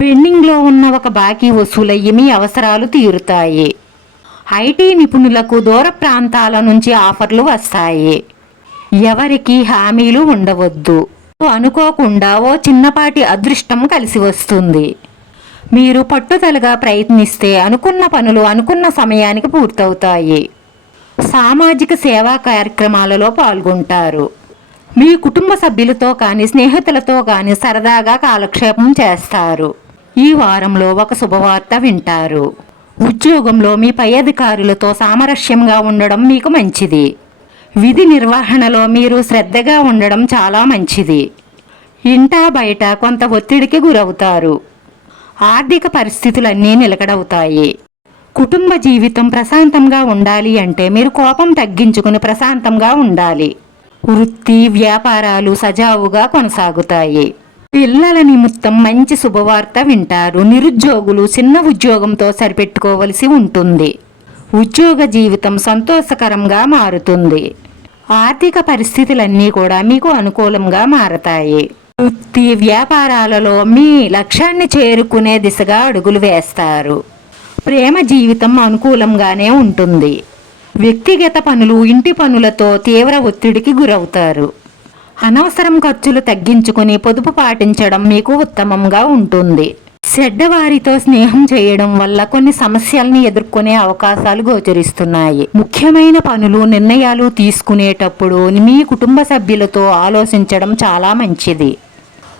పెండింగ్లో ఉన్న ఒక బాకీ వసూలయ్యి మీ అవసరాలు తీరుతాయి. ఐటీ నిపుణులకు దూర ప్రాంతాల నుంచి ఆఫర్లు వస్తాయి. ఎవరికి హామీలు ఉండవద్దు. అనుకోకుండా ఓ చిన్నపాటి అదృష్టం కలిసి వస్తుంది. మీరు పట్టుదలగా ప్రయత్నిస్తే అనుకున్న పనులు అనుకున్న సమయానికి పూర్తవుతాయి. సామాజిక సేవా కార్యక్రమాలలో పాల్గొంటారు. మీ కుటుంబ సభ్యులతో కానీ స్నేహితులతో కానీ సరదాగా కాలక్షేపం చేస్తారు. ఈ వారంలో ఒక శుభవార్త వింటారు. ఉద్యోగంలో మీ పై అధికారులతో సామరస్యంగా ఉండడం మీకు మంచిది. విధి నిర్వహణలో మీరు శ్రద్ధగా ఉండడం చాలా మంచిది. ఇంటా బయట కొంత ఒత్తిడికి గురవుతారు. ఆర్థిక పరిస్థితులన్నీ నిలకడవుతాయి. కుటుంబ జీవితం ప్రశాంతంగా ఉండాలి అంటే మీరు కోపం తగ్గించుకుని ప్రశాంతంగా ఉండాలి. వృత్తి వ్యాపారాలు సజావుగా కొనసాగుతాయి. పిల్లల నిమిత్తం మంచి శుభవార్త వింటారు. నిరుద్యోగులు చిన్న ఉద్యోగంతో సరిపెట్టుకోవలసి ఉంటుంది. ఉద్యోగ జీవితం సంతోషకరంగా మారుతుంది. ఆర్థిక పరిస్థితులన్నీ కూడా మీకు అనుకూలంగా మారతాయి. వృత్తి వ్యాపారాలలో మీ లక్ష్యాన్ని చేరుకునే దిశగా అడుగులు వేస్తారు. ప్రేమ జీవితం అనుకూలంగానే ఉంటుంది. వ్యక్తిగత పనులు ఇంటి పనులతో తీవ్ర ఒత్తిడికి గురవుతారు. అనవసరం ఖర్చులు తగ్గించుకుని పొదుపు పాటించడం మీకు ఉత్తమంగా ఉంటుంది. చెడ్డవారితో స్నేహం చేయడం వల్ల కొన్ని సమస్యల్ని ఎదుర్కొనే అవకాశాలు గోచరిస్తున్నాయి. ముఖ్యమైన పనులు నిర్ణయాలు తీసుకునేటప్పుడు మీ కుటుంబ సభ్యులతో ఆలోచించడం చాలా మంచిది.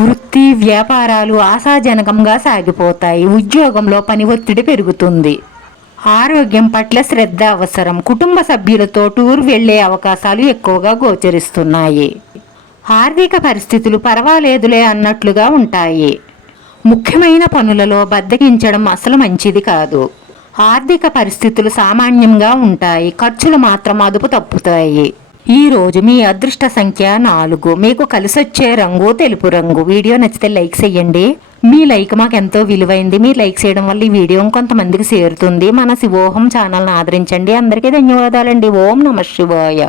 వృత్తి వ్యాపారాలు ఆశాజనకంగా సాగిపోతాయి. ఉద్యోగంలో పని ఒత్తిడి పెరుగుతుంది. ఆరోగ్యం పట్ల శ్రద్ధ అవసరం. కుటుంబ సభ్యులతో టూర్ వెళ్ళే అవకాశాలు ఎక్కువగా గోచరిస్తున్నాయి. ఆర్థిక పరిస్థితులు పర్వాలేదులే అన్నట్లుగా ఉంటాయి. ముఖ్యమైన పనులలో బద్దగించడం అసలు మంచిది కాదు. ఆర్థిక పరిస్థితులు సామాన్యంగా ఉంటాయి. ఖర్చులు మాత్రం అదుపు తప్పుతాయి. ఈ రోజు మీ అదృష్ట సంఖ్య నాలుగు. మీకు కలిసొచ్చే రంగు తెలుపు రంగు. వీడియో నచ్చితే లైక్ చేయండి మీ లైక్ మాకు ఎంతో విలువైంది. మీ లైక్ చేయడం వల్ల ఈ వీడియో కొంతమందికి చేరుతుంది. మన శివోహం ఛానల్ని ఆదరించండి. అందరికీ ధన్యవాదాలండి. ఓం నమ శివాయ.